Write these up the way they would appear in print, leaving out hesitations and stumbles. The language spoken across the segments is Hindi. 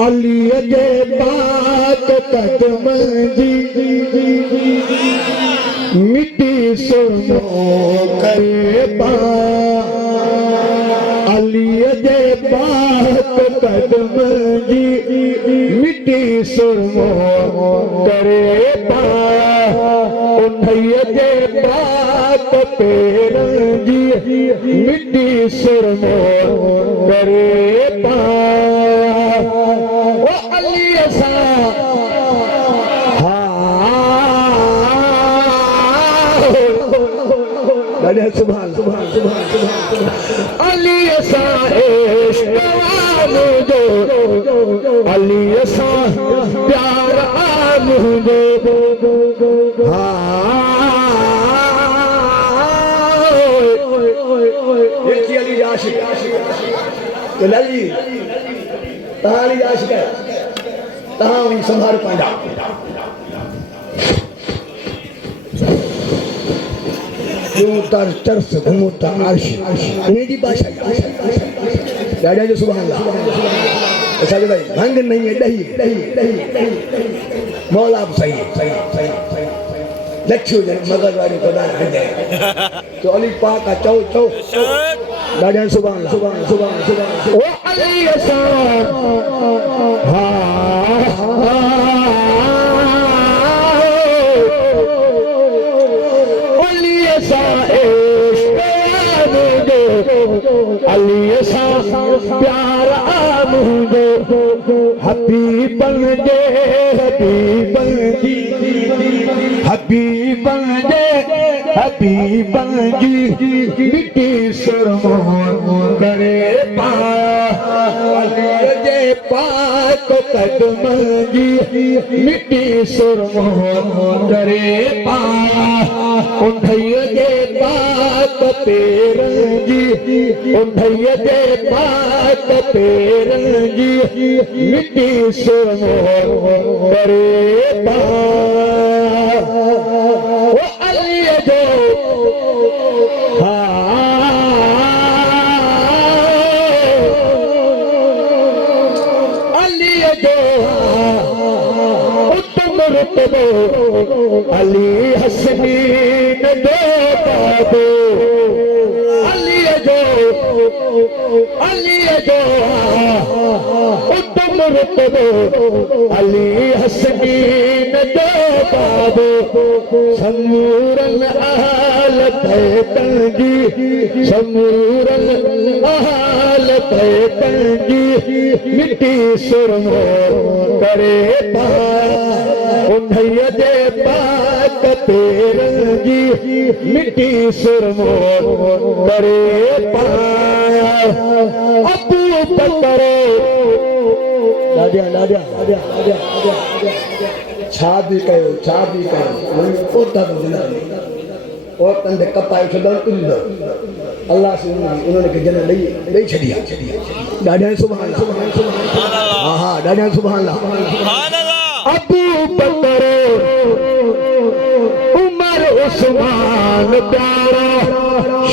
अली जे पाक कदम जी मिट्टी सुरमो करे पा अली जे पाक कदम जी मिट्टी सुरमो करे पा उन्हैया जे पाक पेर जी मिट्टी सुरमो करे पा सुभान अली सा मुझो अली सा प्यार मुझो अली आशिक तो लाली तहां आशिक है तहां वही संभाल पांडा तर तरस घूमता अर्श मेरी भाषा दादा जो सुभान अल्लाह ऐसा जो भाई भंग नहीं है दही मौला सही लच्छू जन मगर वाली खुदा है तो अली पाक का चौ दादा सुभान अल्लाह ओ अली असा अली सा प्यार मुझो हबीबन जे हबीबन जी मिट्टी सुरमो करे पाया अली जे पाक कदम जी मिट्टी सुरमो करे पाया उन्हैया जे पाक पेर जी उन्हैया जे पाक पेर जी मिट्टी सुरमो करे पाया ओ अली जो अली जो उत्तम रुतबो अली हसनीन दो बाबो अली जो उत्तम रुतबो अली हसनीन दो बाबो समूरन आल पैतन जी समूरन आल पैतन जी मिट्टी सुरमो करे पाया उन्हैया जे पाक पेर जी मिट्टी सुरमो करे पाया अबू बकर लाडिया छा भी कयो ओता और कंधे कपाए छॾण तुंहिंजो अल्लाह से उन्होंने के जन्म ॾेई छॾिया ॾाढा सुभान हा ॾाढा सुभान अबू बकर उमर उस्मान प्यारा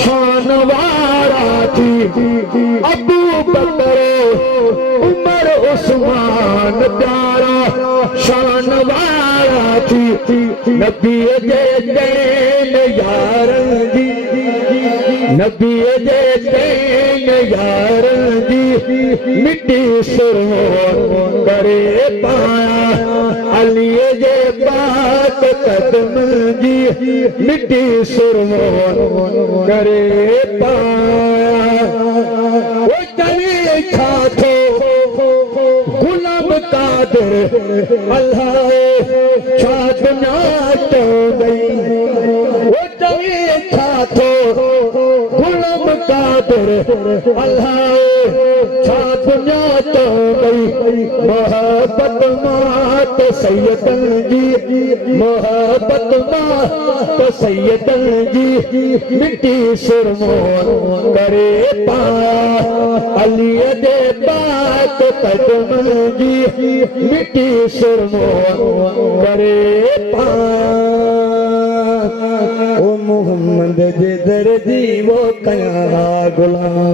शान वारा थी अबू बकर उमर उस्मान प्यारा शान वारा थी नबी जे देन यारन जी नबी जे देन यारन जी मिट्टी सुरमो करे पाया अली जे पाक कदम जी मिट्टी सुरमो करे पाया वो तने छा थो गुलाम कादिर अल्लाह छा दुनिया तो गई वो तने छा थो गुलाम कादिर अल्लाह छा दुनिया तो गई मोहब्बत मात सैयदन जी मोहब्बत मात सैयदन जी मिट्टी सुरमो करे पाया अली जे पाक कदम जी मिट्टी सुरमो करे पाया ओ मोहम्मद जे दर्दी वो कया गुलाम